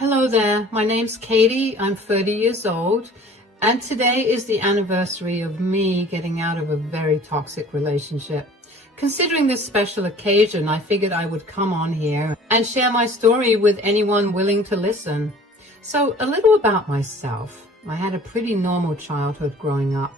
Hello there, my name's Katie, I'm 30 years old, and today is the anniversary of me getting out of a very toxic relationship. Considering this special occasion, I figured I would come on here and share my story with anyone willing to listen. So, a little about myself. I had a pretty normal childhood growing up.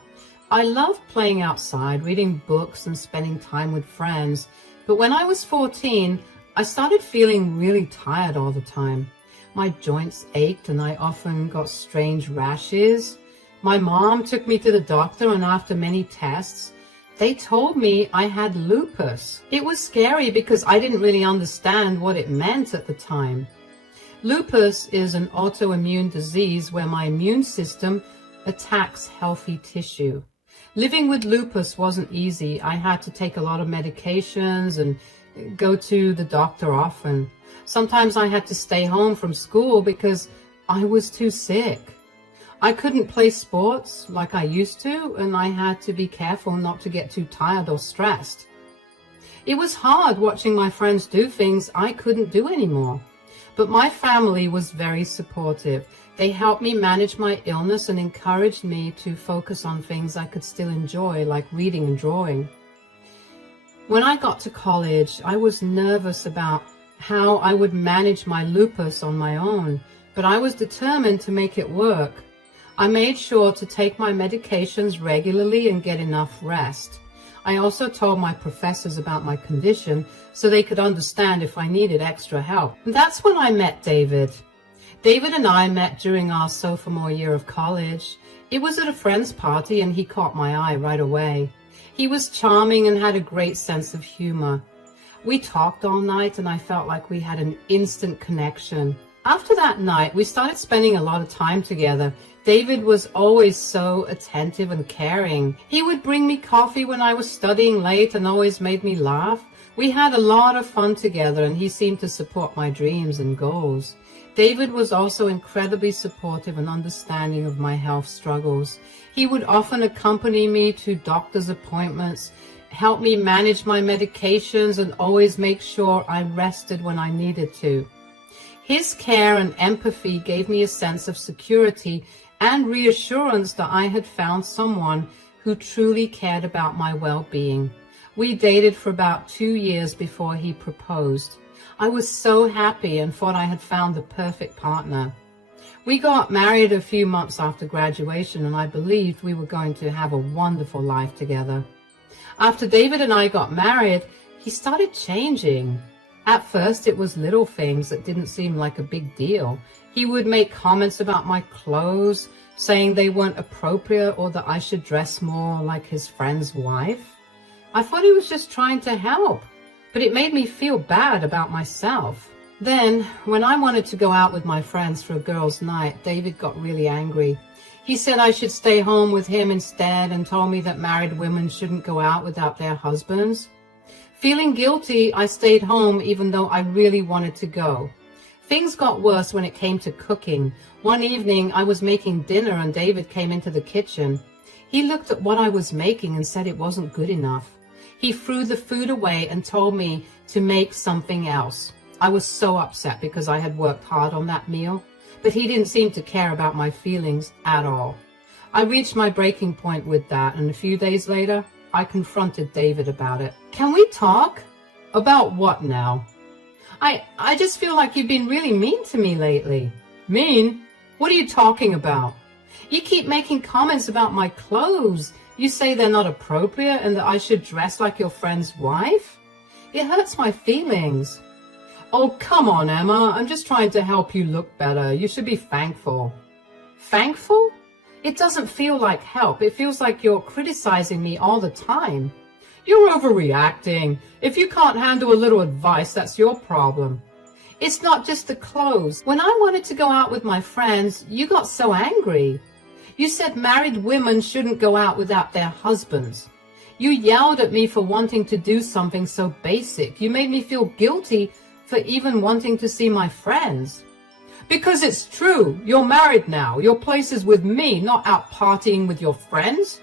I loved playing outside, reading books, and spending time with friends. But when I was 14, I started feeling really tired all the time. My joints ached and I often got strange rashes. My mom took me to the doctor, and after many tests, they told me I had lupus. It was scary because I didn't really understand what it meant at the time. Lupus is an autoimmune disease where my immune system attacks healthy tissue. Living with lupus wasn't easy. I had to take a lot of medications and go to the doctor often. Sometimes I had to stay home from school because I was too sick. I couldn't play sports like I used to, and I had to be careful not to get too tired or stressed. It was hard watching my friends do things I couldn't do anymore. But my family was very supportive. They helped me manage my illness and encouraged me to focus on things I could still enjoy, like reading and drawing. When I got to college, I was nervous about how I would manage my lupus on my own, but I was determined to make it work. I made sure to take my medications regularly and get enough rest. I also told my professors about my condition so they could understand if I needed extra help. And that's when I met David. David and I met during our sophomore year of college. It was at a friend's party and he caught my eye right away. He was charming and had a great sense of humor. We talked all night and I felt like we had an instant connection. After that night, we started spending a lot of time together. David was always so attentive and caring. He would bring me coffee when I was studying late and always made me laugh. We had a lot of fun together and he seemed to support my dreams and goals. David was also incredibly supportive and understanding of my health struggles. He would often accompany me to doctor's appointments, help me manage my medications, and always make sure I rested when I needed to. His care and empathy gave me a sense of security and reassurance that I had found someone who truly cared about my well-being. We dated for about 2 years before he proposed. I was so happy and thought I had found the perfect partner. We got married a few months after graduation, and I believed we were going to have a wonderful life together. After David and I got married, he started changing. At first, it was little things that didn't seem like a big deal. He would make comments about my clothes, saying they weren't appropriate or that I should dress more like his friend's wife. I thought he was just trying to help, but it made me feel bad about myself. Then, when I wanted to go out with my friends for a girls' night, David got really angry. He said I should stay home with him instead and told me that married women shouldn't go out without their husbands. Feeling guilty, I stayed home even though I really wanted to go. Things got worse when it came to cooking. One evening, I was making dinner and David came into the kitchen. He looked at what I was making and said it wasn't good enough. He threw the food away and told me to make something else. I was so upset because I had worked hard on that meal, but he didn't seem to care about my feelings at all. I reached my breaking point with that, and a few days later, I confronted David about it. Can we talk? About what now? I just feel like you've been really mean to me lately. Mean? What are you talking about? You keep making comments about my clothes. You say they're not appropriate and that I should dress like your friend's wife. It hurts my feelings. Oh, come on, Emma. I'm just trying to help you look better. You should be thankful. Thankful? It doesn't feel like help. It feels like you're criticizing me all the time. You're overreacting. If you can't handle a little advice, that's your problem. It's not just the clothes. When I wanted to go out with my friends, you got so angry. You said married women shouldn't go out without their husbands. You yelled at me for wanting to do something so basic. You made me feel guilty for even wanting to see my friends. Because it's true. You're married now. Your place is with me, not out partying with your friends.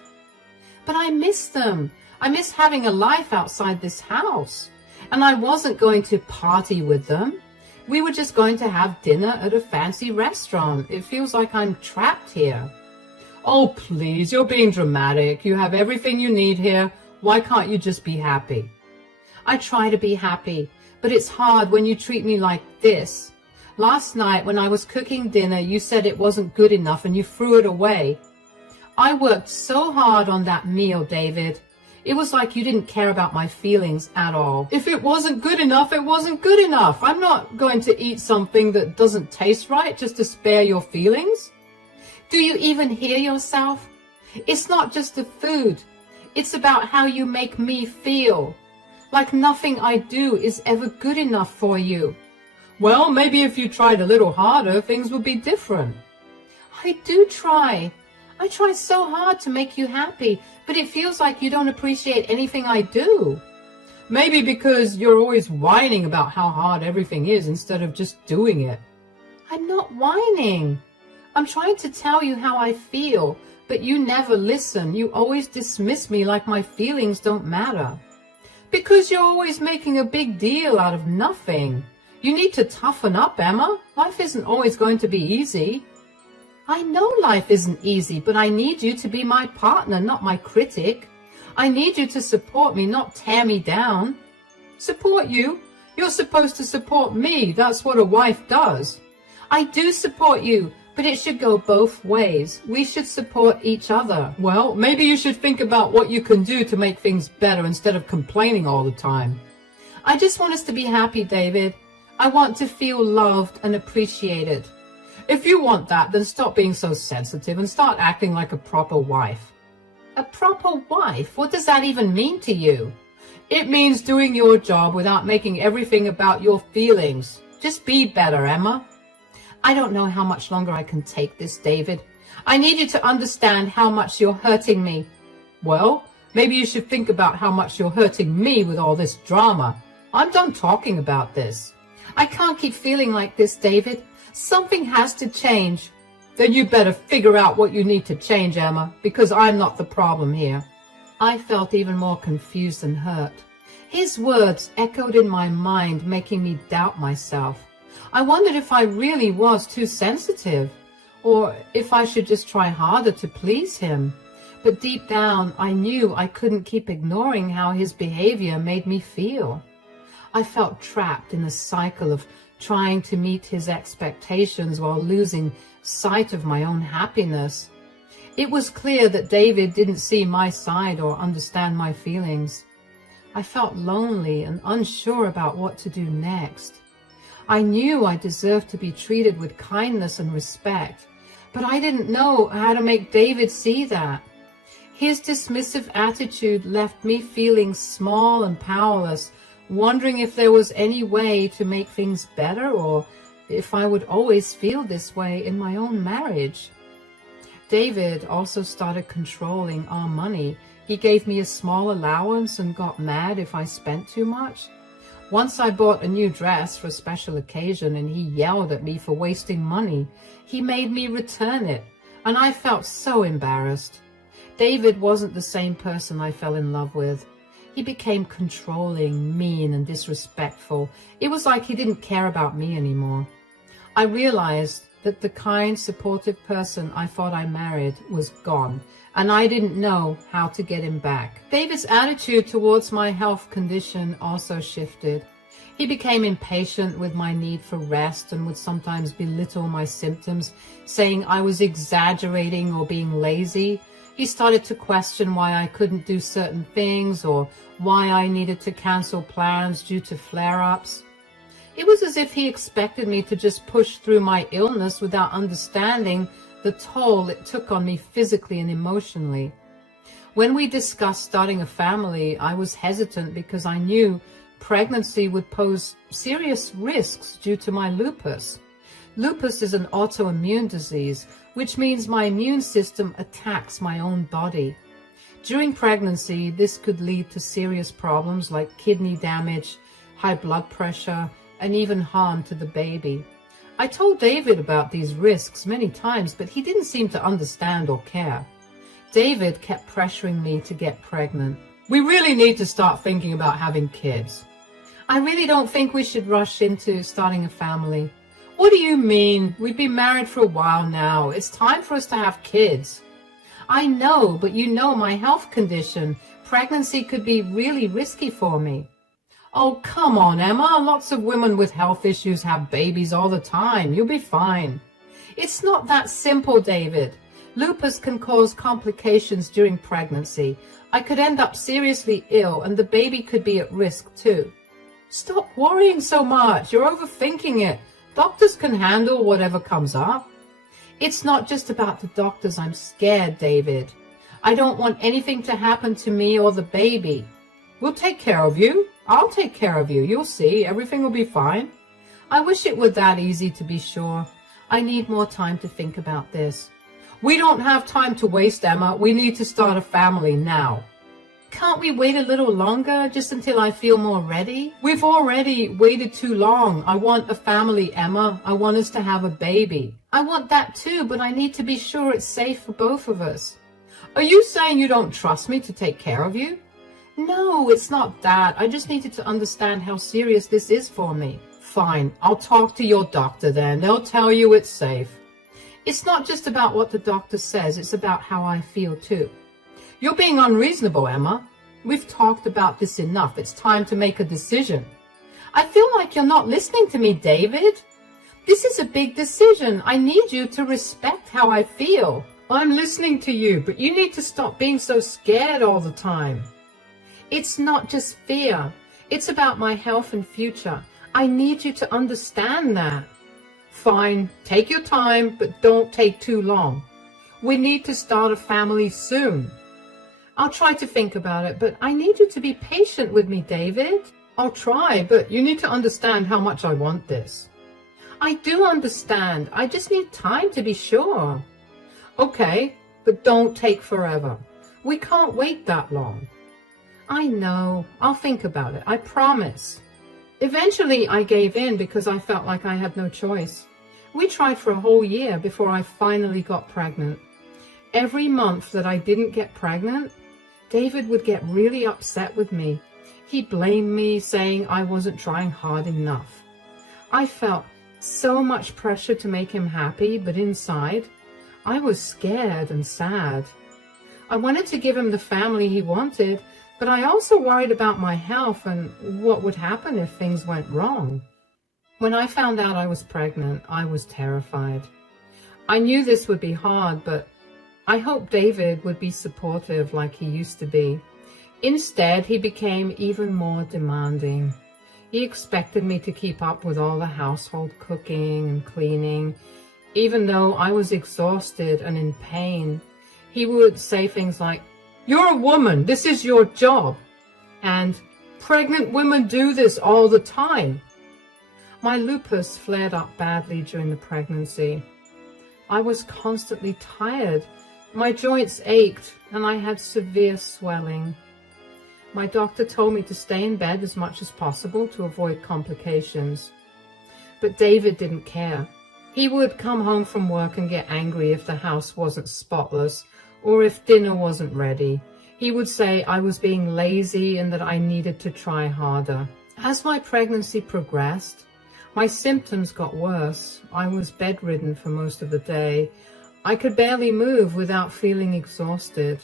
But I miss them. I miss having a life outside this house. And I wasn't going to party with them. We were just going to have dinner at a fancy restaurant. It feels like I'm trapped here. Oh, please, you're being dramatic. You have everything you need here. Why can't you just be happy? I try to be happy, but it's hard when you treat me like this. Last night when I was cooking dinner, you said it wasn't good enough and you threw it away. I worked so hard on that meal, David. It was like you didn't care about my feelings at all. If it wasn't good enough, it wasn't good enough. I'm not going to eat something that doesn't taste right just to spare your feelings. Do you even hear yourself? It's not just the food. It's about how you make me feel. Like nothing I do is ever good enough for you. Well, maybe if you tried a little harder, things would be different. I do try. I try so hard to make you happy, but it feels like you don't appreciate anything I do. Maybe because you're always whining about how hard everything is instead of just doing it. I'm not whining. I'm trying to tell you how I feel, but you never listen. You always dismiss me like my feelings don't matter. Because you're always making a big deal out of nothing. You need to toughen up, Emma. Life isn't always going to be easy. I know life isn't easy, but I need you to be my partner, not my critic. I need you to support me, not tear me down. Support you? You're supposed to support me. That's what a wife does. I do support you, but it should go both ways. We should support each other. Well, maybe you should think about what you can do to make things better instead of complaining all the time. I just want us to be happy, David. I want to feel loved and appreciated. If you want that, then stop being so sensitive and start acting like a proper wife. A proper wife? What does that even mean to you? It means doing your job without making everything about your feelings. Just be better, Emma. I don't know how much longer I can take this, David. I need you to understand how much you're hurting me. Well, maybe you should think about how much you're hurting me with all this drama. I'm done talking about this. I can't keep feeling like this, David. Something has to change. Then you better figure out what you need to change, Emma, because I'm not the problem here. I felt even more confused and hurt. His words echoed in my mind, making me doubt myself. I wondered if I really was too sensitive, or if I should just try harder to please him. But deep down, I knew I couldn't keep ignoring how his behavior made me feel. I felt trapped in a cycle of trying to meet his expectations while losing sight of my own happiness. It was clear that David didn't see my side or understand my feelings. I felt lonely and unsure about what to do next. I knew I deserved to be treated with kindness and respect, but I didn't know how to make David see that. His dismissive attitude left me feeling small and powerless, wondering if there was any way to make things better or if I would always feel this way in my own marriage. David also started controlling our money. He gave me a small allowance and got mad if I spent too much. Once I bought a new dress for a special occasion and he yelled at me for wasting money. He made me return it, and I felt so embarrassed. David wasn't the same person I fell in love with. He became controlling, mean, and disrespectful. It was like he didn't care about me anymore. I realized that the kind, supportive person I thought I married was gone, and I didn't know how to get him back. David's attitude towards my health condition also shifted. He became impatient with my need for rest and would sometimes belittle my symptoms, saying I was exaggerating or being lazy. He started to question why I couldn't do certain things or why I needed to cancel plans due to flare-ups. It was as if he expected me to just push through my illness without understanding the toll it took on me physically and emotionally. When we discussed starting a family, I was hesitant because I knew pregnancy would pose serious risks due to my lupus. Lupus is an autoimmune disease, which means my immune system attacks my own body. During pregnancy, this could lead to serious problems like kidney damage, high blood pressure, and even harm to the baby. I told David about these risks many times, but he didn't seem to understand or care. David kept pressuring me to get pregnant. We really need to start thinking about having kids. I really don't think we should rush into starting a family. What do you mean? We've been married for a while now. It's time for us to have kids. I know, but you know my health condition. Pregnancy could be really risky for me. Oh, come on, Emma. Lots of women with health issues have babies all the time. You'll be fine. It's not that simple, David. Lupus can cause complications during pregnancy. I could end up seriously ill and the baby could be at risk too. Stop worrying so much. You're overthinking it. Doctors can handle whatever comes up. It's not just about the doctors. I'm scared, David. I don't want anything to happen to me or the baby. We'll take care of you. I'll take care of you. You'll see. Everything will be fine. I wish it were that easy, to be sure. I need more time to think about this. We don't have time to waste, Emma. We need to start a family now. Can't we wait a little longer, just until I feel more ready? We've already waited too long. I want a family, Emma. I want us to have a baby. I want that too, but I need to be sure it's safe for both of us. Are you saying you don't trust me to take care of you? No, it's not that. I just needed to understand how serious this is for me. Fine, I'll talk to your doctor then. They'll tell you it's safe. It's not just about what the doctor says, it's about how I feel too. You're being unreasonable, Emma. We've talked about this enough. It's time to make a decision. I feel like you're not listening to me, David. This is a big decision. I need you to respect how I feel. I'm listening to you, but you need to stop being so scared all the time. It's not just fear. It's about my health and future. I need you to understand that. Fine, take your time, but don't take too long. We need to start a family soon. I'll try to think about it, but I need you to be patient with me, David. I'll try, but you need to understand how much I want this. I do understand. I just need time to be sure. Okay, but don't take forever. We can't wait that long. I know. I'll think about it. I promise. Eventually, I gave in because I felt like I had no choice. We tried for a whole year before I finally got pregnant. Every month that I didn't get pregnant, David would get really upset with me. He blamed me, saying I wasn't trying hard enough. I felt so much pressure to make him happy, but inside, I was scared and sad. I wanted to give him the family he wanted, but I also worried about my health and what would happen if things went wrong. When I found out I was pregnant, I was terrified. I knew this would be hard, but I hoped David would be supportive like he used to be. Instead, he became even more demanding. He expected me to keep up with all the household cooking and cleaning. Even though I was exhausted and in pain, he would say things like, "You're a woman, this is your job," and "Pregnant women do this all the time." My lupus flared up badly during the pregnancy. I was constantly tired. My joints ached and I had severe swelling. My doctor told me to stay in bed as much as possible to avoid complications. But David didn't care. He would come home from work and get angry if the house wasn't spotless or if dinner wasn't ready. He would say I was being lazy and that I needed to try harder. As my pregnancy progressed, my symptoms got worse. I was bedridden for most of the day. I could barely move without feeling exhausted.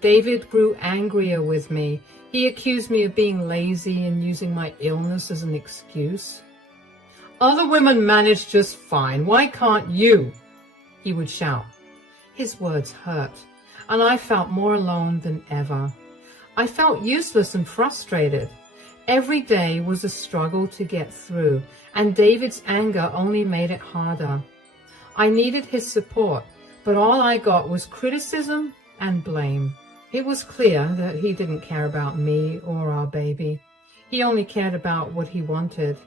David grew angrier with me. He accused me of being lazy and using my illness as an excuse. "Other women manage just fine. Why can't you?" he would shout. His words hurt, and I felt more alone than ever. I felt useless and frustrated. Every day was a struggle to get through, and David's anger only made it harder. I needed his support, but all I got was criticism and blame. It was clear that he didn't care about me or our baby. He only cared about what he wanted.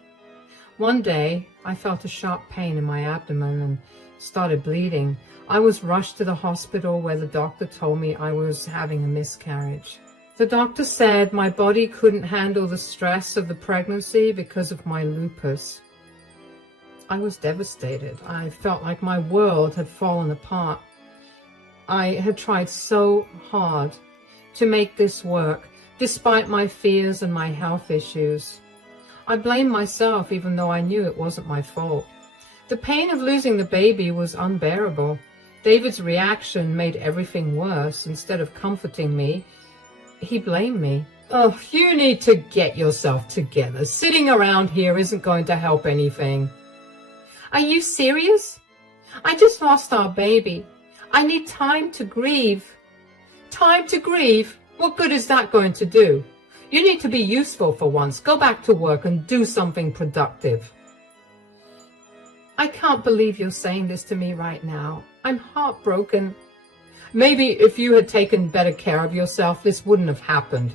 One day, I felt a sharp pain in my abdomen and started bleeding. I was rushed to the hospital where the doctor told me I was having a miscarriage. The doctor said my body couldn't handle the stress of the pregnancy because of my lupus. I was devastated. I felt like my world had fallen apart. I had tried so hard to make this work, despite my fears and my health issues. I blamed myself even though I knew it wasn't my fault. The pain of losing the baby was unbearable. David's reaction made everything worse. Instead of comforting me, he blamed me. Oh, you need to get yourself together. Sitting around here isn't going to help anything. Are you serious? I just lost our baby. I need time to grieve. Time to grieve? What good is that going to do? You need to be useful for once. Go back to work and do something productive. I can't believe you're saying this to me right now. I'm heartbroken. Maybe if you had taken better care of yourself, this wouldn't have happened.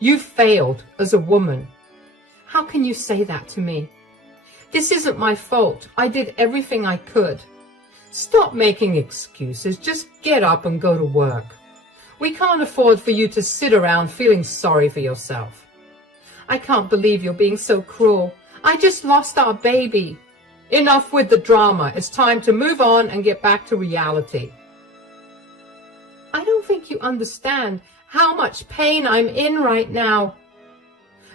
You failed as a woman. How can you say that to me? This isn't my fault. I did everything I could. Stop making excuses. Just get up and go to work. We can't afford for you to sit around feeling sorry for yourself. I can't believe you're being so cruel. I just lost our baby. Enough with the drama. It's time to move on and get back to reality. I don't think you understand how much pain I'm in right now.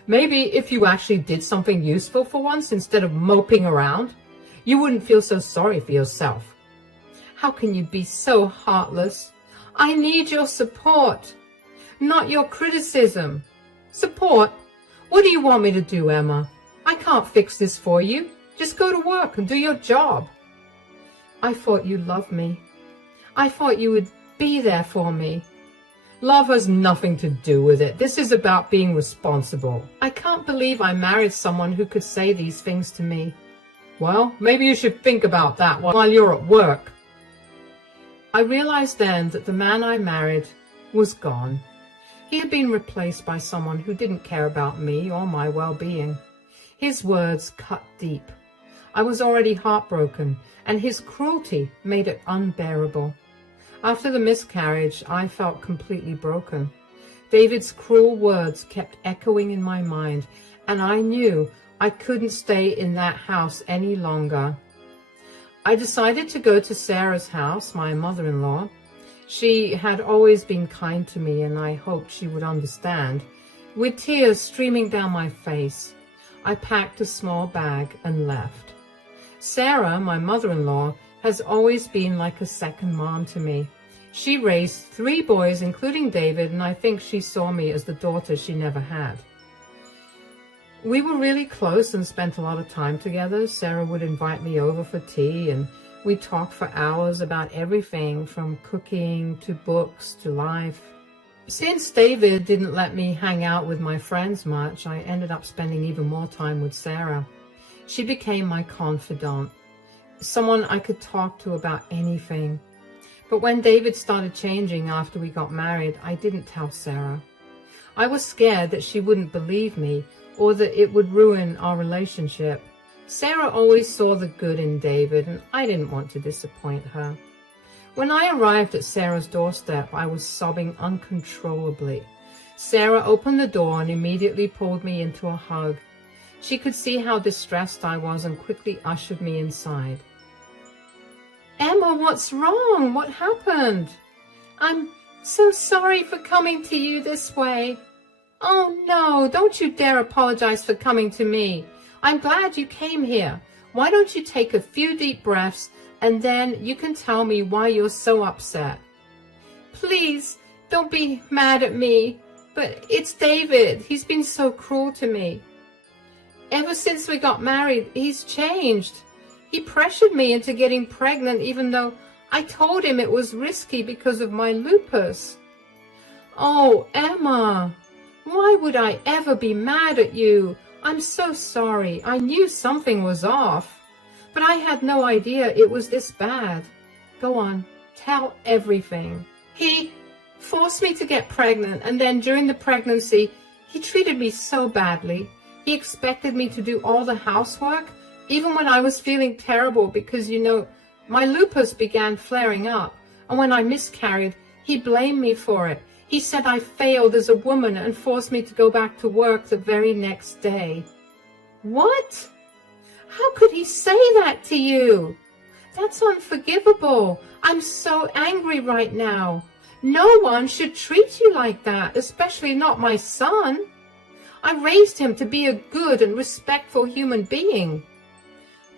Maybe if you actually did something useful for once instead of moping around, you wouldn't feel so sorry for yourself. How can you be so heartless? I need your support, not your criticism. Support? What do you want me to do, Emma? I can't fix this for you. Just go to work and do your job. I thought you loved me. I thought you would be there for me. Love has nothing to do with it. This is about being responsible. I can't believe I married someone who could say these things to me. Well, maybe you should think about that while you're at work. I realized then that the man I married was gone. He had been replaced by someone who didn't care about me or my well-being. His words cut deep. I was already heartbroken, and his cruelty made it unbearable. After the miscarriage, I felt completely broken. David's cruel words kept echoing in my mind, and I knew I couldn't stay in that house any longer. I decided to go to Sarah's house, my mother-in-law. She had always been kind to me, and I hoped she would understand. With tears streaming down my face, I packed a small bag and left. Sarah, my mother-in-law, has always been like a second mom to me. She raised 3 boys, including David, and I think she saw me as the daughter she never had. We were really close and spent a lot of time together. Sarah would invite me over for tea, and we'd talk for hours about everything from cooking to books to life. Since David didn't let me hang out with my friends much, I ended up spending even more time with Sarah. She became my confidant, someone I could talk to about anything. But when David started changing after we got married, I didn't tell Sarah. I was scared that she wouldn't believe me or that it would ruin our relationship. Sarah always saw the good in David, and I didn't want to disappoint her. When I arrived at Sarah's doorstep, I was sobbing uncontrollably. Sarah opened the door and immediately pulled me into a hug. She could see how distressed I was and quickly ushered me inside. Emma, what's wrong? What happened? I'm so sorry for coming to you this way. Oh no, don't you dare apologize for coming to me. I'm glad you came here. Why don't you take a few deep breaths and then you can tell me why you're so upset. Please, don't be mad at me, but it's David. He's been so cruel to me. Ever since we got married, he's changed. He pressured me into getting pregnant even though I told him it was risky because of my lupus. Oh, Emma, why would I ever be mad at you? I'm so sorry. I knew something was off, but I had no idea it was this bad. Go on, tell everything. He forced me to get pregnant, and then during the pregnancy, he treated me so badly. He expected me to do all the housework, even when I was feeling terrible because, my lupus began flaring up. And when I miscarried, he blamed me for it. He said I failed as a woman and forced me to go back to work the very next day. What? How could he say that to you? That's unforgivable. I'm so angry right now. No one should treat you like that, especially not my son. I raised him to be a good and respectful human being.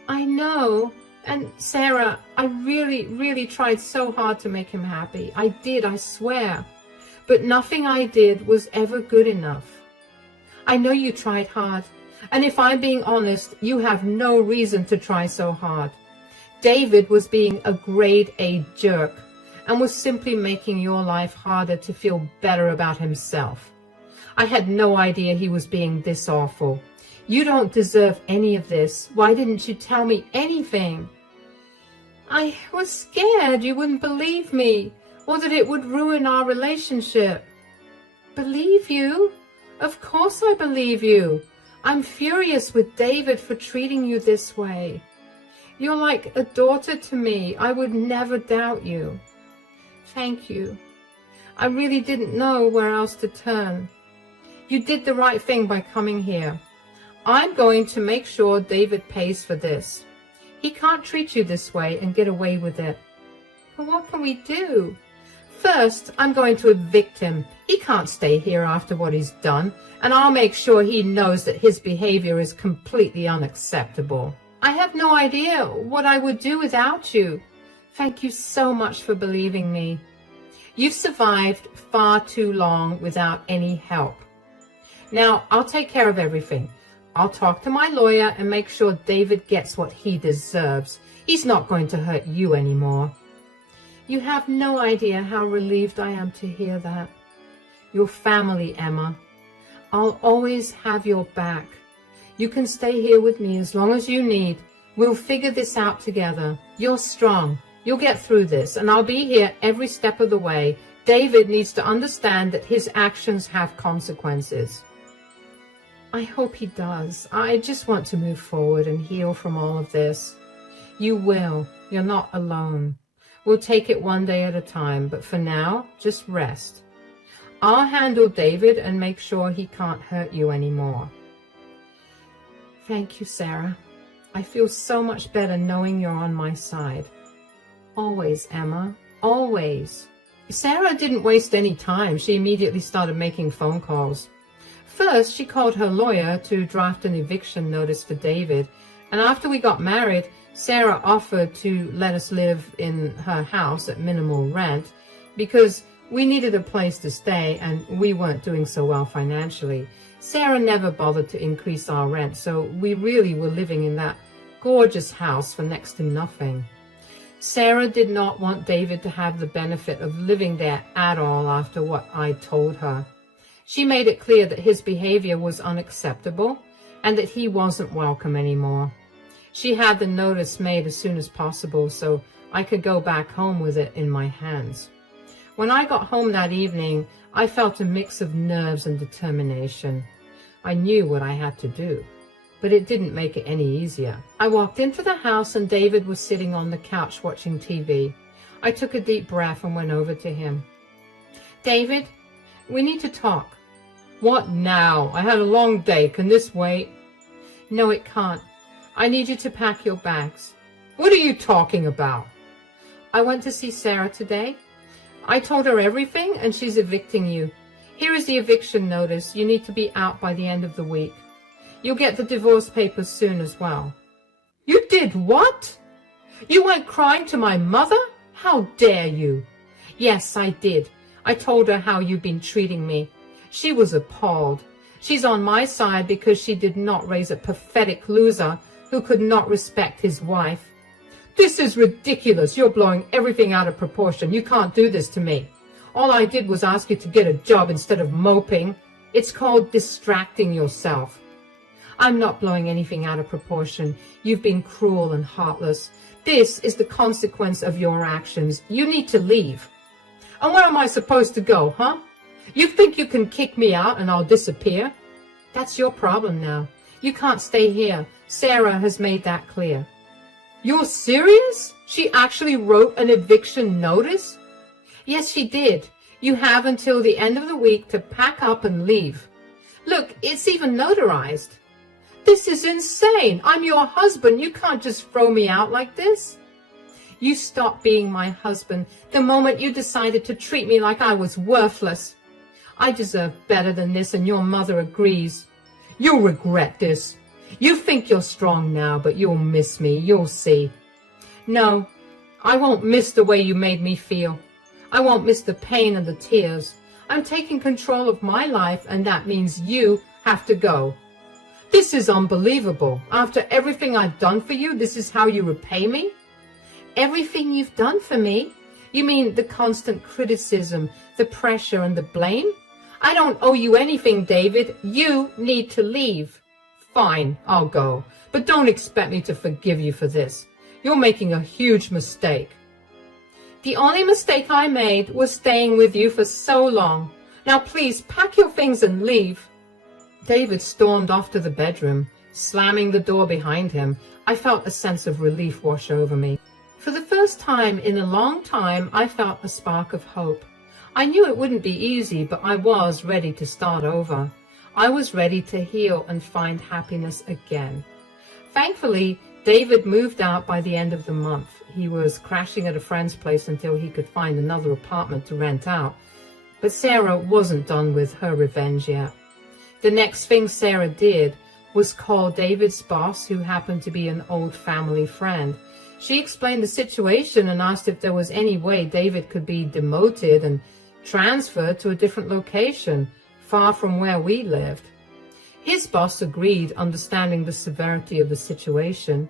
I know. And Sarah, I really tried so hard to make him happy. I did, I swear. But nothing I did was ever good enough. I know you tried hard. And if I'm being honest, you have no reason to try so hard. David was being a grade A jerk and was simply making your life harder to feel better about himself. I had no idea he was being this awful. You don't deserve any of this. Why didn't you tell me anything? I was scared you wouldn't believe me, or that it would ruin our relationship. Believe you? Of course I believe you. I'm furious with David for treating you this way. You're like a daughter to me. I would never doubt you. Thank you. I really didn't know where else to turn. You did the right thing by coming here. I'm going to make sure David pays for this. He can't treat you this way and get away with it. But what can we do? First, I'm going to evict him. He can't stay here after what he's done, and I'll make sure he knows that his behavior is completely unacceptable. I have no idea what I would do without you. Thank you so much for believing me. You've survived far too long without any help. Now, I'll take care of everything. I'll talk to my lawyer and make sure David gets what he deserves. He's not going to hurt you anymore. You have no idea how relieved I am to hear that. Your family, Emma. I'll always have your back. You can stay here with me as long as you need. We'll figure this out together. You're strong. You'll get through this, and I'll be here every step of the way. David needs to understand that his actions have consequences. I hope he does. I just want to move forward and heal from all of this. You will. You're not alone. We'll take it one day at a time, but for now, just rest. I'll handle David and make sure he can't hurt you anymore. Thank you, Sarah. I feel so much better knowing you're on my side. Always, Emma. Always. Sarah didn't waste any time. She immediately started making phone calls. First, she called her lawyer to draft an eviction notice for David, and after we got married, Sarah offered to let us live in her house at minimal rent because we needed a place to stay and we weren't doing so well financially. Sarah never bothered to increase our rent, so we really were living in that gorgeous house for next to nothing. Sarah did not want David to have the benefit of living there at all after what I told her. She made it clear that his behavior was unacceptable and that he wasn't welcome anymore. She had the notice made as soon as possible so I could go back home with it in my hands. When I got home that evening, I felt a mix of nerves and determination. I knew what I had to do, but it didn't make it any easier. I walked into the house and David was sitting on the couch watching TV. I took a deep breath and went over to him. David, we need to talk. What now? I had a long day. Can this wait? No, it can't. I need you to pack your bags. What are you talking about? I went to see Sarah today. I told her everything and she's evicting you. Here is the eviction notice. You need to be out by the end of the week. You'll get the divorce papers soon as well. You did what? You went crying to my mother? How dare you? Yes, I did. I told her how you've been treating me. She was appalled. She's on my side because she did not raise a pathetic loser who could not respect his wife. This is ridiculous. You're blowing everything out of proportion. You can't do this to me. All I did was ask you to get a job instead of moping. It's called distracting yourself. I'm not blowing anything out of proportion. You've been cruel and heartless. This is the consequence of your actions. You need to leave. And where am I supposed to go, huh? You think you can kick me out and I'll disappear? That's your problem now. You can't stay here. Sarah has made that clear. You're serious? She actually wrote an eviction notice? Yes, she did. You have until the end of the week to pack up and leave. Look, it's even notarized. This is insane. I'm your husband. You can't just throw me out like this. You stopped being my husband the moment you decided to treat me like I was worthless. I deserve better than this, and your mother agrees. You'll regret this. You think you're strong now, but you'll miss me. You'll see. No, I won't miss the way you made me feel. I won't miss the pain and the tears. I'm taking control of my life, and that means you have to go. This is unbelievable. After everything I've done for you, this is how you repay me? Everything you've done for me? You mean the constant criticism, the pressure, and the blame? I don't owe you anything, David. You need to leave. Fine, I'll go. But don't expect me to forgive you for this. You're making a huge mistake. The only mistake I made was staying with you for so long. Now please pack your things and leave. David stormed off to the bedroom, slamming the door behind him. I felt a sense of relief wash over me. For the first time in a long time, I felt a spark of hope. I knew it wouldn't be easy, but I was ready to start over. I was ready to heal and find happiness again. Thankfully, David moved out by the end of the month. He was crashing at a friend's place until he could find another apartment to rent out. But Sarah wasn't done with her revenge yet. The next thing Sarah did was call David's boss, who happened to be an old family friend. She explained the situation and asked if there was any way David could be demoted and transferred to a different location, far from where we lived. His boss agreed, understanding the severity of the situation.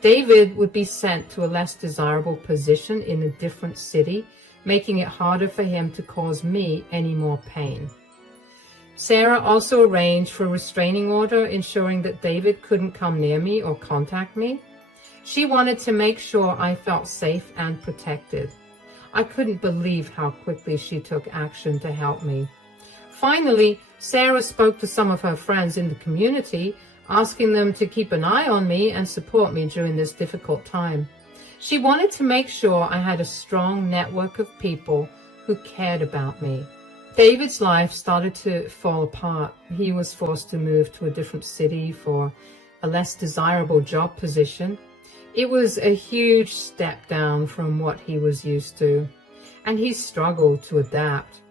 David would be sent to a less desirable position in a different city, making it harder for him to cause me any more pain. Sarah also arranged for a restraining order, ensuring that David couldn't come near me or contact me. She wanted to make sure I felt safe and protected. I couldn't believe how quickly she took action to help me. Finally, Sarah spoke to some of her friends in the community, asking them to keep an eye on me and support me during this difficult time. She wanted to make sure I had a strong network of people who cared about me. David's life started to fall apart. He was forced to move to a different city for a less desirable job position. It was a huge step down from what he was used to, and he struggled to adapt.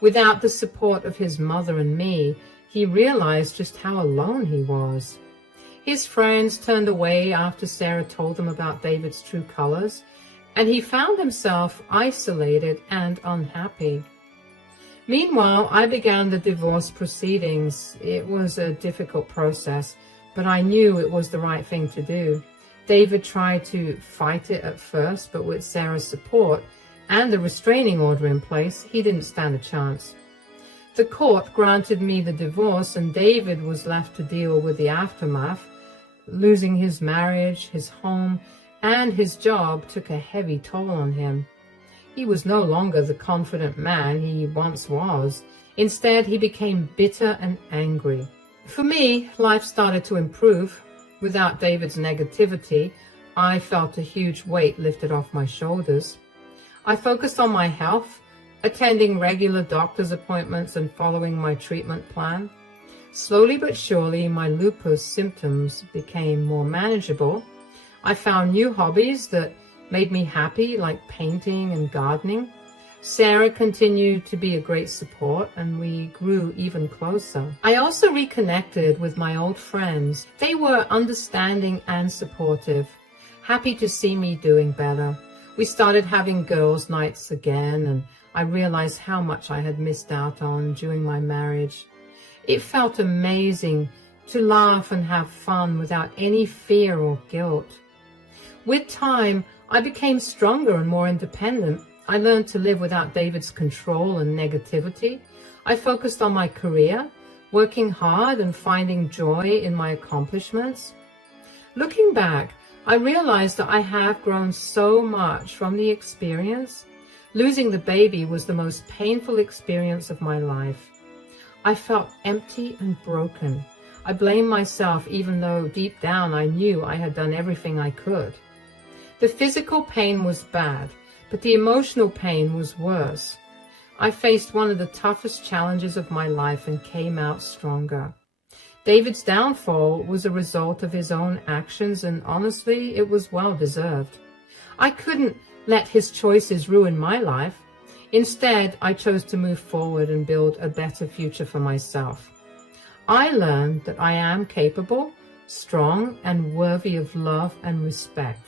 Without the support of his mother and me, he realized just how alone he was. His friends turned away after Sarah told them about David's true colors, and he found himself isolated and unhappy. Meanwhile, I began the divorce proceedings. It was a difficult process, but I knew it was the right thing to do. David tried to fight it at first, but with Sarah's support and the restraining order in place, he didn't stand a chance. The court granted me the divorce, and David was left to deal with the aftermath. Losing his marriage, his home, and his job took a heavy toll on him. He was no longer the confident man he once was. Instead, he became bitter and angry. For me, life started to improve. Without David's negativity, I felt a huge weight lifted off my shoulders. I focused on my health, attending regular doctor's appointments and following my treatment plan. Slowly but surely, my lupus symptoms became more manageable. I found new hobbies that made me happy, like painting and gardening. Sarah continued to be a great support, and we grew even closer. I also reconnected with my old friends. They were understanding and supportive, happy to see me doing better. We started having girls' nights again, and I realized how much I had missed out on during my marriage. It felt amazing to laugh and have fun without any fear or guilt. With time, I became stronger and more independent. I learned to live without David's control and negativity. I focused on my career, working hard and finding joy in my accomplishments. Looking back, I realized that I have grown so much from the experience. Losing the baby was the most painful experience of my life. I felt empty and broken. I blamed myself, even though deep down I knew I had done everything I could. The physical pain was bad, but the emotional pain was worse. I faced one of the toughest challenges of my life and came out stronger. David's downfall was a result of his own actions, and honestly, it was well deserved. I couldn't let his choices ruin my life. Instead, I chose to move forward and build a better future for myself. I learned that I am capable, strong, and worthy of love and respect.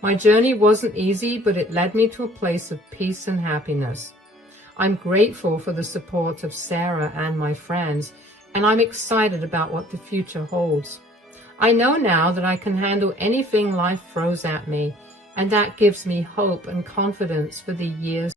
My journey wasn't easy, but it led me to a place of peace and happiness. I'm grateful for the support of Sarah and my friends, and I'm excited about what the future holds. I know now that I can handle anything life throws at me, and that gives me hope and confidence for the years